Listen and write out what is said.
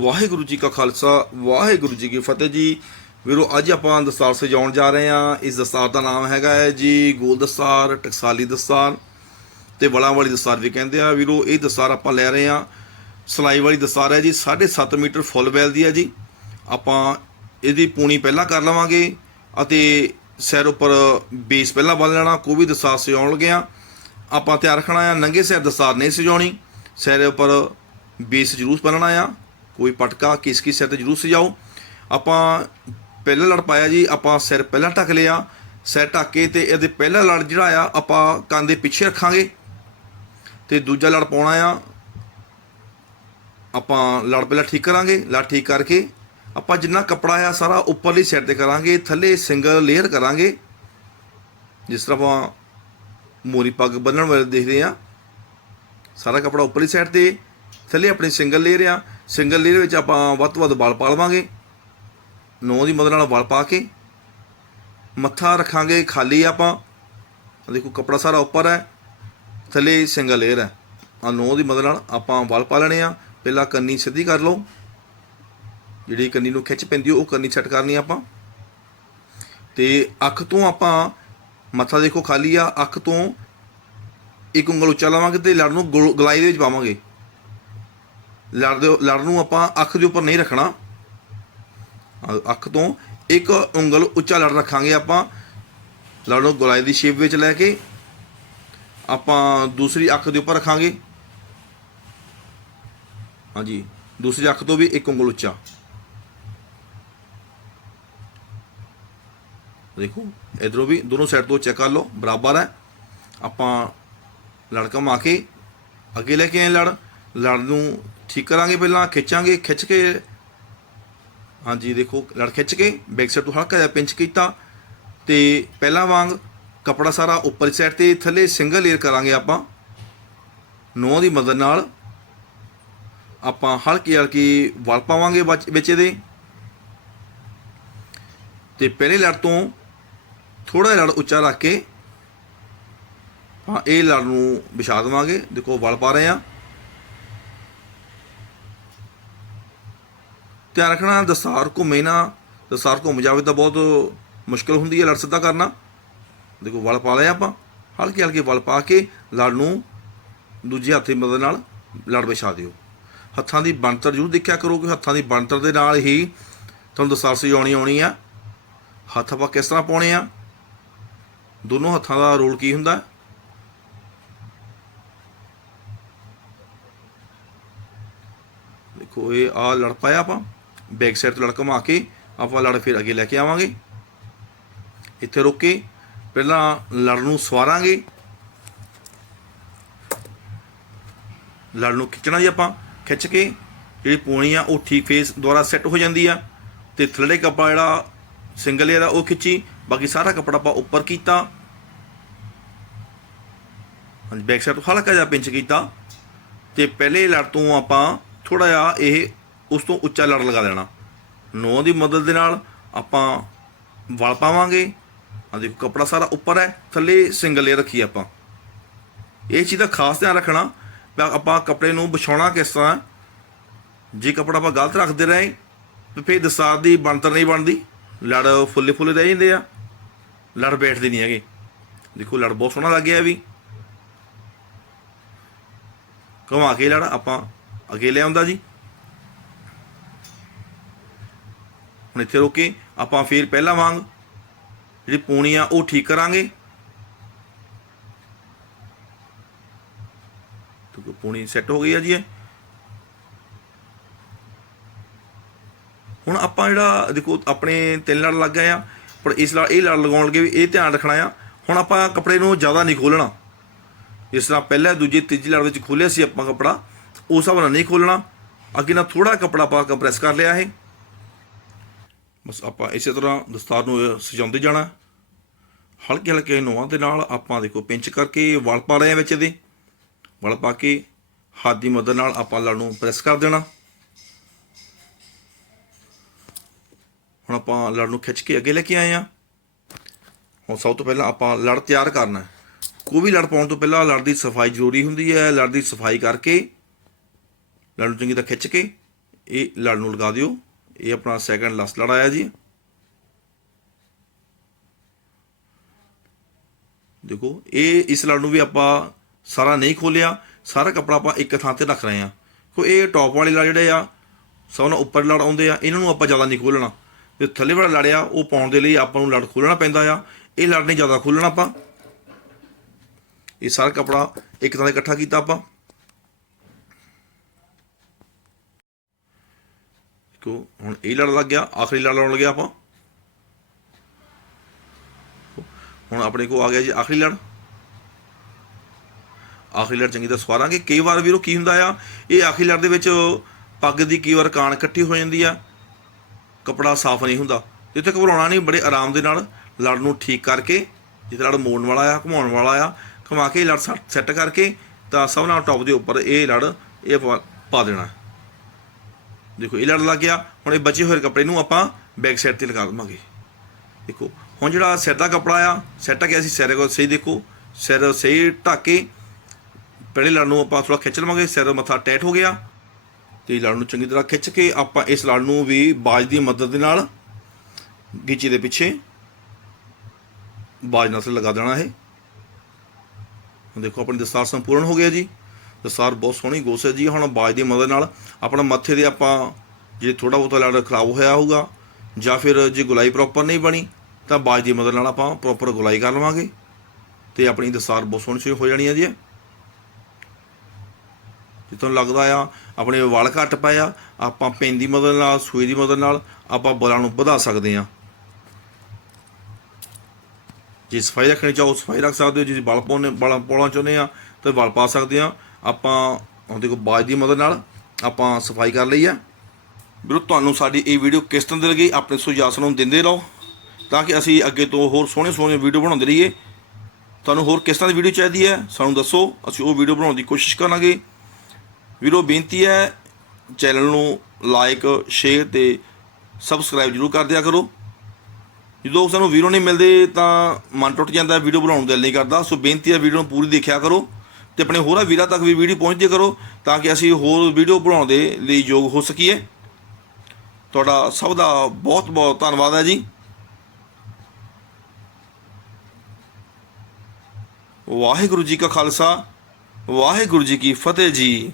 ਵਾਹਿਗੁਰੂ ਜੀ ਕਾ ਖਾਲਸਾ, ਵਾਹਿਗੁਰੂ ਜੀ ਕੀ ਫਤਿਹ ਜੀ। ਵੀਰੋ, ਅੱਜ ਆਪਾਂ ਦਸਤਾਰ ਸਜਾਉਣ ਜਾ ਰਹੇ ਹਾਂ। ਇਸ ਦਸਤਾਰ ਦਾ ਨਾਮ ਹੈਗਾ ਹੈ ਜੀ, ਗੋਲ ਦਸਤਾਰ, ਟਕਸਾਲੀ ਦਸਤਾਰ ਤੇ ਵਲਾਂ ਵਾਲੀ ਦਸਤਾਰ ਵੀ ਕਹਿੰਦੇ ਆ। ਵੀਰੋ, ਇਹ ਦਸਤਾਰ ਆਪਾਂ ਲੈ ਰਹੇ ਹਾਂ। ਸਲਾਈ ਵਾਲੀ ਦਸਤਾਰ ਹੈ ਜੀ 7.5 ਮੀਟਰ ਫੁੱਲ ਬੈਲ ਦੀ ਹੈ ਜੀ। ਆਪਾਂ ਇਹਦੀ ਪੂਣੀ ਪਹਿਲਾਂ ਕਰ ਲਵਾਂਗੇ ਅਤੇ ਸਿਰ ਉੱਪਰ ਬੇਸ ਪਹਿਲਾਂ ਬੰਨ ਲੈਣਾ, ਕੋਈ ਵੀ ਦਸਤਾਰ ਸਜਾਉਣ ਲੱਗਿਆ ਆਪਾਂ ਤਿਆਰ ਰੱਖਣਾ ਆ, ਨੰਗੇ ਸਿਰ ਦਸਤਾਰ ਨਹੀਂ ਸਜਾਉਣੀ। ਸਿਰ ਉੱਪਰ ਬੇਸ ਜ਼ਰੂਰ ਬੰਨਣਾ ਆ। ਕੋਈ ਪਟਕਾ, ਕਿਸ ਕਿਸ ਸਿਰ ਤੇ ਜ਼ਰੂਰ ਸਜਾਓ। ਆਪਾਂ ਪਹਿਲਾ ਲੜ ਪਾਇਆ ਜੀ, ਆਪਾਂ ਸਿਰ ਪਹਿਲਾਂ ਢੱਕ ਲਿਆ। ਸਿਰ ਢੱਕ ਕੇ ਤੇ ਇਹਦੇ ਪਹਿਲਾ ਲੜ ਜਿਹੜਾ ਆ, ਆਪਾਂ ਕੰਨ ਦੇ ਪਿੱਛੇ ਰੱਖਾਂਗੇ। ਤੇ ਦੂਜਾ ਲੜ ਪਾਉਣਾ ਆ, ਆਪਾਂ ਲੜ ਪਹਿਲਾਂ ਠੀਕ ਕਰਾਂਗੇ। ਲੜ ਠੀਕ ਕਰਕੇ ਆਪਾਂ ਜਿੰਨਾ ਕੱਪੜਾ ਆ ਸਾਰਾ ਉੱਪਰਲੀ ਸਾਈਡ ਤੇ ਕਰਾਂਗੇ, ਥੱਲੇ ਸਿੰਗਲ ਲੇਅਰ ਕਰਾਂਗੇ। ਜਿਸ ਤਰ੍ਹਾਂ ਆਪਾਂ ਮੋਰੀ ਪੱਗ ਬੰਨਣ ਵਾਲੇ ਦੇਖਦੇ ਆ, ਸਾਰਾ ਕੱਪੜਾ ਉੱਪਰਲੀ ਸਾਈਡ ਤੇ। ਥੱਲੇ ਆਪਣੀ ਸਿੰਗਲ ਲੇਅਰ ਆ। ਸਿੰਗਲ ਲੇਅਰ ਵਿੱਚ ਆਪਾਂ ਵੱਧ ਤੋਂ ਵੱਧ ਵਾਲ ਪਾ ਲਵਾਂਗੇ ਨੌ ਦੀ ਮਦਦ ਨਾਲ ਵਾਲ ਪਾ ਕੇ। ਮੱਥਾ ਰੱਖਾਂਗੇ ਖਾਲੀ ਆਪਾਂ। ਦੇਖੋ ਕੱਪੜਾ ਸਾਰਾ ਉੱਪਰ ਹੈ। ਥੱਲੇ ਸਿੰਗਲ ਲੇਅਰ ਹੈ। ਆ ਨੌ ਦੀ ਮਦਦ ਨਾਲ ਆਪਾਂ ਵਾਲ ਪਾ ਲੈਣੇ ਆ। ਪਹਿਲਾਂ ਕੰਨੀ ਸਿੱਧੀ ਕਰ ਲਓ। ਜਿਹੜੀ ਕੰਨੀ ਨੂੰ ਖਿੱਚ ਪੈਂਦੀ ਉਹ ਕੰਨੀ ਸੈੱਟ ਕਰਨੀ ਆਪਾਂ। ਤੇ ਅੱਖ ਤੋਂ ਆਪਾਂ ਮੱਥਾ ਦੇਖੋ ਖਾਲੀ ਆ। ਅੱਖ ਤੋਂ ਇੱਕ ਉਂਗਲ ਉੱਚਾ ਲਾਵਾਂਗੇ ਤੇ ਲੜ ਨੂੰ ਗੁਲ- ਗਲਾਈ ਦੇ ਵਿੱਚ ਪਾਵਾਂਗੇ। ਲੜ ਲੜ ਨੂੰ ਆਪਾਂ ਅੱਖ ਦੇ ਉੱਪਰ ਨਹੀਂ ਰੱਖਣਾ। ਅੱਖ ਤੋਂ ਇੱਕ ਉਂਗਲ ਉੱਚਾ ਲੜ ਰੱਖਾਂਗੇ ਆਪਾਂ। ਲੜ ਨੂੰ ਗਲਾਈ ਦੀ ਸ਼ੇਪ ਵਿੱਚ ਲੈ ਕੇ ਆਪਾਂ ਦੂਸਰੀ ਅੱਖ ਦੇ ਉੱਪਰ ਰੱਖਾਂਗੇ। ਹਾਂਜੀ, ਦੂਸਰੀ ਅੱਖ ਤੋਂ ਵੀ ਇੱਕ ਉਂਗਲ ਉੱਚਾ। ਦੇਖੋ, ਇਧਰੋਂ ਵੀ ਦੋਨੋਂ ਸਾਈਡ ਤੋਂ ਚੈੱਕ ਕਰ ਲਓ, ਬਰਾਬਰ ਹੈ। ਆਪਾਂ ਲੜਕਾ ਮਾ ਕੇ ਅੱਗੇ ਲੈ ਕੇ ਆਏ ਲੜ। ਲੜ ਨੂੰ ਠੀਕ ਕਰਾਂਗੇ ਪਹਿਲਾਂ, ਖਿੱਚਾਂਗੇ, ਖਿੱਚ ਕੇ। ਹਾਂਜੀ, ਦੇਖੋ, ਲੜ ਖਿੱਚ ਕੇ, ਬੈਕ ਸਾਈਡ ਤੋਂ ਹਲਕਾ ਜਿਹਾ ਪਿੰਚ ਕੀਤਾ। ਤੇ ਪਹਿਲਾਂ ਵਾਂਗ ਕਪੜਾ ਸਾਰਾ ਉੱਪਰ ਸਾਈਡ ਤੇ ਥੱਲੇ ਸਿੰਗਲ ਲੇਅਰ ਕਰਾਂਗੇ ਆਪਾਂ। ਨੌ ਦੀ ਮਦਦ ਨਾਲ ਆਪਾਂ ਹਲਕੀ ਹਲਕੀ ਵਲ ਪਾਵਾਂਗੇ ਵਿੱਚ ਵਿੱਚ ਇਹਦੇ। ਤੇ ਪਹਿਲੇ ਲੜ ਤੋਂ ਥੋੜਾ ਜਿਹਾ ਲੜ ਉੱਚਾ ਰੱਖ ਕੇ ਹਾਂ ਇਹ ਲੜ ਨੂੰ ਵਿਛਾ ਦੇਵਾਂਗੇ। ਦੇਖੋ, ਵਲ ਪਾ ਰਹੇ ਆ ਧਿਆਨ ਰੱਖਣਾ ਦਸਾਰ ਘੁੰਮੇ ਨਾ ਦਸਾਰ ਘੁੰਮ ਜਾਵੇ ਤਾਂ ਬਹੁਤ ਮੁਸ਼ਕਲ ਹੁੰਦੀ ਹੈ ਲੜ ਸਿੱਧਾ ਕਰਨਾ। ਦੇਖੋ, ਵਲ ਪਾ ਲਿਆ ਆਪਾਂ, ਹਲਕੇ ਹਲਕੇ ਵਲ ਪਾ ਕੇ ਲੜ ਨੂੰ ਦੂਜੇ ਹੱਥ ਦੀ ਮਦਦ ਨਾਲ ਲੜ ਵਿਛਾ ਦਿਓ। ਹੱਥਾਂ ਦੀ ਬਣਤਰ ਜ਼ਰੂਰ ਦੇਖਿਆ ਕਰੋ ਕਿ ਹੱਥਾਂ ਦੀ ਬਣਤਰ ਦੇ ਨਾਲ ਹੀ ਤੁਹਾਨੂੰ ਦਸਤਾਰ ਸਜਾਉਣੀ ਆਉਣੀ ਆ। ਹੱਥ ਆਪਾਂ ਕਿਸ ਤਰ੍ਹਾਂ ਪਾਉਣੇ ਆ? ਦੋਨੋਂ ਹੱਥਾਂ ਦਾ ਰੋਲ ਕੀ ਹੁੰਦਾ? ਦੇਖੋ, ਇਹ ਆ ਲੜ ਪਾਇਆ ਆਪਾਂ। ਬੈਕ ਸਾਈਡ ਤੋਂ ਲੜ ਘੁਮਾ ਕੇ ਆਪਾਂ ਲੜ ਫਿਰ ਅੱਗੇ ਲੈ ਕੇ ਆਵਾਂਗੇ। ਇੱਥੇ ਰੁਕ ਕੇ ਪਹਿਲਾਂ ਲੜ ਨੂੰ ਸਵਾਰਾਂਗੇ। ਲੜ ਨੂੰ ਖਿੱਚਣਾ ਜੀ ਆਪਾਂ, ਖਿੱਚ ਕੇ ਜਿਹੜੀ ਪੂਣੀ ਆ ਉਹ ਠੀਕ ਫੇਸ ਦੁਆਰਾ ਸੈੱਟ ਹੋ ਜਾਂਦੀ ਆ। ਤੇ ਥੱਲੇ ਕੱਪੜਾ ਜਿਹੜਾ ਸਿੰਗਲ ਏਅਰ ਆ ਉਹ ਖਿੱਚੀ, ਬਾਕੀ ਸਾਰਾ ਕੱਪੜਾ ਆਪਾਂ ਉੱਪਰ ਕੀਤਾ। ਹਾਂਜੀ ਬੈਕ ਸਾਈਡ ਤੋਂ ਹਲਕਾ ਜਿਹਾ ਪਿੰਚ ਕੀਤਾ। ਤੇ ਪਹਿਲੇ ਲੜ ਤੋਂ ਆਪਾਂ ਥੋੜਾ ਜਿਹਾ ਇਹ ਉਸ ਤੋਂ ਉੱਚਾ ਲੜ ਲਗਾ ਦੇਣਾ। ਨੌ ਦੀ ਮਦਦ ਦੇ ਨਾਲ ਆਪਾਂ ਵਲ ਪਾਵਾਂਗੇ। ਆ ਦੇਖੋ, ਕੱਪੜਾ ਸਾਰਾ ਉੱਪਰ ਹੈ, ਥੱਲੇ ਸਿੰਗਲ ਏਅਰ ਰੱਖੀ ਆਪਾਂ। ਇਹ ਚੀਜ਼ ਦਾ ਖਾਸ ਧਿਆਨ ਰੱਖਣਾ ਆਪਾਂ ਕੱਪੜੇ ਨੂੰ ਵਿਛਾਉਣਾ ਕਿਸ ਤਰ੍ਹਾਂ ਜੇ ਕੱਪੜਾ ਆਪਾਂ ਗਲਤ ਰੱਖਦੇ ਰਹੇ, ਤੇ ਫਿਰ ਦਸਤਾਰ ਦੀ ਬਣਤਰ ਨਹੀਂ ਬਣਦੀ। ਲੜ ਫੁੱਲੇ ਫੁੱਲੇ ਰਹਿ ਜਾਂਦੇ ਆ। ਲੜ ਬੈਠਦੇ ਨਹੀਂ ਹੈਗੇ। ਦੇਖੋ, ਲੜ ਬਹੁਤ ਸੋਹਣਾ ਲੱਗਿਆ ਇਹ ਵੀ। ਘੁਮਾ ਕੇ ਲੜ, ਆਪਾਂ ਅੱਗੇ ਲੈ ਆਉਂਦਾ ਜੀ। ਹੁਣ ਇੱਥੇ ਰੋਕੇ, ਆਪਾਂ ਫੇਰ ਪਹਿਲਾਂ ਵਾਂਗ ਜਿਹੜੀ ਪੂਣੀ ਆ ਉਹ ਠੀਕ ਕਰਾਂਗੇ। ਤੇ ਪੂਣੀ ਸੈੱਟ ਹੋ ਗਈ ਆ ਜੀ ਇਹ। ਹੁਣ ਆਪਾਂ ਜਿਹੜਾ ਦੇਖੋ ਆਪਣੇ ਤਿੰਨ ਲੜ ਲੱਗ ਗਏ ਆ, ਪਰ ਇਸ ਲੜ ਇਹ ਲੜ ਲਗਾਉਣ ਲੱਗੇ ਵੀ ਇਹ ਧਿਆਨ ਰੱਖਣਾ ਆ। ਹੁਣ ਆਪਾਂ ਕੱਪੜੇ ਨੂੰ ਜ਼ਿਆਦਾ ਨਹੀਂ ਖੋਲਣਾ। ਜਿਸ ਤਰ੍ਹਾਂ ਪਹਿਲਾਂ ਦੂਜੀ ਤੀਜੀ ਲੜ ਵਿੱਚ ਖੋਲਿਆ ਸੀ ਆਪਾਂ ਕੱਪੜਾ, ਉਸ ਹਿਸਾਬ ਨਾਲ ਨਹੀਂ ਖੋਲਣਾ। ਅੱਗੇ ਨਾਲ ਥੋੜਾ ਕੱਪੜਾ ਆਪਾਂ ਕੰਪਰੈਸ ਕਰ ਲਿਆ ਇਹ। ਬਸ ਆਪਾਂ ਇਸੇ ਤਰ੍ਹਾਂ ਦਸਤਾਰ ਨੂੰ ਸਜਾਉਂਦੇ ਜਾਣਾ। ਹਲਕੇ ਹਲਕੇ ਨੋਹਾਂ ਦੇ ਨਾਲ ਆਪਾਂ ਦੇਖੋ ਪਿੰਚ ਕਰਕੇ ਵਲ ਪਾ ਰਹੇ ਆ ਵਿੱਚ ਇਹਦੇ। ਵਲ ਪਾ ਕੇ ਹੱਥ ਦੀ ਮਦਦ ਨਾਲ ਆਪਾਂ ਲੜ ਨੂੰ ਪ੍ਰੈਸ ਕਰ ਦੇਣਾ। ਹੁਣ ਆਪਾਂ ਲੜ ਨੂੰ ਖਿੱਚ ਕੇ ਅੱਗੇ ਲੈ ਕੇ ਆਏ ਆ ਹੁਣ ਸਭ ਤੋਂ ਪਹਿਲਾਂ ਆਪਾਂ ਲੜ ਤਿਆਰ ਕਰਨਾ ਹੈ। ਕੋਈ ਵੀ ਲੜ ਪਾਉਣ ਤੋਂ ਪਹਿਲਾਂ ਲੜ ਦੀ ਸਫ਼ਾਈ ਜ਼ਰੂਰੀ ਹੁੰਦੀ ਹੈ। ਲੜ ਦੀ ਸਫ਼ਾਈ ਕਰਕੇ ਲੜ ਨੂੰ ਚੰਗੀ ਤਰ੍ਹਾਂ ਖਿੱਚ ਕੇ ਇਹ ਲੜ ਨੂੰ ਲਗਾ ਦਿਓ। ਇਹ ਆਪਣਾ ਸੈਕੰਡ ਲਾਸਟ ਲੜ ਆਇਆ ਜੀ। ਦੇਖੋ, ਇਹ ਇਸ ਲੜ ਨੂੰ ਵੀ ਆਪਾਂ ਸਾਰਾ ਨਹੀਂ ਖੋਲਿਆ, ਸਾਰਾ ਕੱਪੜਾ ਆਪਾਂ ਇੱਕ ਥਾਂ ਤੇ ਰੱਖ ਰਹੇ ਹਾਂ। ਕੋ ਇਹ ਟੌਪ ਵਾਲੇ ਲੜ ਜਿਹੜੇ ਆ ਸਭ ਨਾਲ ਉੱਪਰ ਲੜ ਆਉਂਦੇ ਆ, ਇਹਨਾਂ ਨੂੰ ਆਪਾਂ ਜ਼ਿਆਦਾ ਨਹੀਂ ਖੋਲਣਾ। ਤੇ ਥੱਲੇ ਵਾਲਾ ਲੜਿਆ, ਉਹ ਪਾਉਣ ਦੇ ਲਈ ਆਪਾਂ ਨੂੰ ਲੜ ਖੋਲਣਾ ਪੈਂਦਾ ਆ। ਇਹ ਲੜ ਨਹੀਂ ਜ਼ਿਆਦਾ ਖੋਲਣਾ ਆਪਾਂ। ਇਹ ਸਾਰਾ ਕੱਪੜਾ ਇੱਕ ਥਾਂ ਤੇ ਇਕੱਠਾ ਕੀਤਾ ਆਪਾਂ। ਕਿਉਂ? ਹੁਣ ਇਹ ਲੜ ਲੱਗ ਗਿਆ, ਆਖਰੀ ਲੜ ਲਾਉਣ ਲੱਗਿਆ ਆਪਾਂ। ਹੁਣ ਆਪਣੇ ਕੋ ਆ ਗਿਆ ਜੀ ਆਖਰੀ ਲੜ। ਆਖਰੀ ਲੜ ਚੰਗੀ ਤਰ੍ਹਾਂ ਸਵਾਰਾਂਗੇ। ਕਈ ਵਾਰ ਵੀਰੋ ਕੀ ਹੁੰਦਾ ਆ, ਇਹ ਆਖਰੀ ਲੜ ਦੇ ਵਿੱਚ ਪੱਗ ਦੀ ਕਈ ਵਾਰ ਕਾਣ ਇਕੱਠੀ ਹੋ ਜਾਂਦੀ ਆ। ਕਪੜਾ ਸਾਫ਼ ਨਹੀਂ ਹੁੰਦਾ। ਜਿੱਥੇ ਘਬਰਾਉਣਾ ਨਹੀਂ, ਬੜੇ ਆਰਾਮ ਦੇ ਨਾਲ ਲੜ ਨੂੰ ਠੀਕ ਕਰਕੇ, ਜਿੱਥੇ ਲੜ ਮੋੜਨ ਵਾਲਾ ਆ, ਘੁਮਾਉਣ ਵਾਲਾ ਆ, ਘੁਮਾ ਕੇ ਲੜ ਸੈੱਟ ਕਰਕੇ ਤਾਂ ਸਭ ਨਾਲ ਟੌਪ ਦੇ ਉੱਪਰ ਇਹ ਲੜ ਇਹ ਪਾ- ਪਾ ਦੇਣਾ। ਦੇਖੋ, ਇਹ ਲੜ ਲੱਗ ਗਿਆ। ਹੁਣ ਇਹ ਬਚੇ ਹੋਏ ਕੱਪੜੇ ਨੂੰ ਆਪਾਂ ਬੈਕ ਸਾਈਡ ਤੇ ਲਗਾ ਦਵਾਂਗੇ। ਦੇਖੋ, ਹੁਣ ਜਿਹੜਾ ਸਿਰ ਦਾ ਕੱਪੜਾ ਆ ਸੈੱਟ ਗਿਆ ਅਸੀਂ ਸਿਰ ਕੋ ਸਹੀ ਦੇਖੋ, ਸਿਰ ਸਹੀ ਢੱਕ ਕੇ ਪਹਿਲੇ ਲੜ ਨੂੰ ਆਪਾਂ ਥੋੜਾ ਖਿੱਚ ਲਵਾਂਗੇ, ਸਿਰ ਮੱਥਾ ਟੈਟ ਹੋ ਗਿਆ। ਤੇ ਲੜ ਨੂੰ ਚੰਗੀ ਤਰ੍ਹਾਂ ਖਿੱਚ ਕੇ ਆਪਾਂ ਇਸ ਲੜ ਨੂੰ ਵੀ ਬਾਜ ਦੀ ਮਦਦ ਦੇ ਨਾਲ ਗਿੱਚੀ ਦੇ ਪਿੱਛੇ ਬਾਜ ਨਾਲ ਲਗਾ ਦੇਣਾ ਹੈ ਹੁਣ ਦੇਖੋ, ਆਪਣੀ ਦਸਤਾਰ ਸੰਪੂਰਨ ਹੋ ਗਿਆ ਜੀ। ਦਸਤਾਰ ਬਹੁਤ ਸੋਹਣੀ ਗੋਸ ਹੈ ਜੀ। ਹੁਣ ਬਾਜ ਦੀ ਮਦਦ ਨਾਲ ਆਪਣਾ ਮੱਥੇ ਦੇ ਆਪਾਂ ਜੇ ਥੋੜਾ ਬਹੁਤਾ ਲੜ ਖਰਾਬ ਹੋਇਆ ਹੋਊਗਾ ਜਾਂ ਫਿਰ ਜੇ ਗੁਲਾਈ ਪ੍ਰੋਪਰ ਨਹੀਂ ਬਣੀ, ਤਾਂ ਬਾਜ ਦੀ ਮਦਦ ਨਾਲ ਆਪਾਂ ਪ੍ਰੋਪਰ ਗੁਲਾਈ ਕਰ ਲਵਾਂਗੇ। ਤੇ ਆਪਣੀ ਦਸਤਾਰ ਬਹੁਤ ਸੋਹਣੀ ਸੋਹਣੀ ਹੋ ਜਾਣੀ ਹੈ ਜੀ। ਇਹ। ਤੁਹਾਨੂੰ ਲੱਗਦਾ ਆ, ਆਪਣੇ ਵਾਲ ਘੱਟ ਪਏ ਆ, ਆਪਾਂ ਪੈਨ ਦੀ ਮਦਦ ਨਾਲ, ਸੂਈ ਦੀ ਮਦਦ ਨਾਲ ਆਪਾਂ ਬਲਾਂ ਨੂੰ ਵਧਾ ਸਕਦੇ ਆ ਜੇ ਸਫ਼ਾਈ ਰੱਖਣੀ ਚਾਹੋ, ਸਫ਼ਾਈ ਰੱਖ ਸਕਦੇ ਹੋ। ਜੇ ਵਾਲ ਪਾਉਣੇ ਵਾਲਾਂ ਪਾਉਣਾ ਚਾਹੁੰਦੇ ਆ, ਤਾਂ ਵਾਲ ਪਾ ਸਕਦੇ ਆ ਆਪਾਂ, ਹੁਣ ਦੇਖੋ ਬਾਜ ਦੀ ਮਦਦ ਨਾਲ ਆਪਾਂ ਸਫ਼ਾਈ ਕਰ ਲਈ ਆ। ਵੀਰੋ ਤੁਹਾਨੂੰ ਸਾਡੀ ਇਹ ਵੀਡੀਓ ਕਿਸ ਤਰ੍ਹਾਂ ਦੀ ਲੱਗੀ, ਆਪਣੇ ਸੁਝਾਅ ਸਾਨੂੰ ਦਿੰਦੇ ਰਹੋ, ਤਾਂ ਕਿ ਅਸੀਂ ਅੱਗੇ ਤੋਂ ਹੋਰ ਸੋਹਣੇ ਸੋਹਣੇ ਵੀਡੀਓ ਬਣਾਉਂਦੇ ਰਹੀਏ। ਤੁਹਾਨੂੰ ਹੋਰ ਕਿਸ ਤਰ੍ਹਾਂ ਦੀ ਵੀਡੀਓ ਚਾਹੀਦੀ ਹੈ, ਸਾਨੂੰ ਦੱਸੋ, ਅਸੀਂ ਉਹ ਵੀਡੀਓ ਬਣਾਉਣ ਦੀ ਕੋਸ਼ਿਸ਼ ਕਰਾਂਗੇ। ਵੀਰੋ, ਬੇਨਤੀ ਹੈ, ਚੈਨਲ ਨੂੰ ਲਾਈਕ ਸ਼ੇਅਰ ਤੇ ਸਬਸਕ੍ਰਾਈਬ ਜਰੂਰ ਕਰ ਦਿਆ ਕਰੋ। ਜਦੋਂ ਸਾਨੂੰ ਵੀਰੋ ਨਹੀਂ ਮਿਲਦੇ, ਤਾਂ ਮਨ ਟੁੱਟ ਜਾਂਦਾ ਵੀਡੀਓ ਬਣਾਉਣ ਦਾ ਦਿਲ ਨਹੀਂ ਕਰਦਾ, ਸੋ ਬੇਨਤੀ ਹੈ ਵੀਡੀਓ ਨੂੰ ਪੂਰੀ ਦੇਖਿਆ ਕਰੋ। ਤੇ ਆਪਣੇ ਹੋਰਾਂ ਵੀਰਾਂ ਤੱਕ ਵੀ ਵੀਡੀਓ ਪਹੁੰਚਦੀ ਕਰੋ ਤਾਂ ਕਿ ਅਸੀਂ ਹੋਰ ਵੀਡੀਓ ਬਣਾਉਣ ਦੇ ਲਈ ਯੋਗ ਹੋ ਸਕੀਏ। ਤੁਹਾਡਾ ਸਭ ਦਾ ਬਹੁਤ ਬਹੁਤ ਧੰਨਵਾਦ ਹੈ ਜੀ। ਵਾਹਿਗੁਰੂ ਜੀ ਕਾ ਖਾਲਸਾ, ਵਾਹਿਗੁਰੂ ਜੀ ਕੀ ਫਤਿਹ ਜੀ।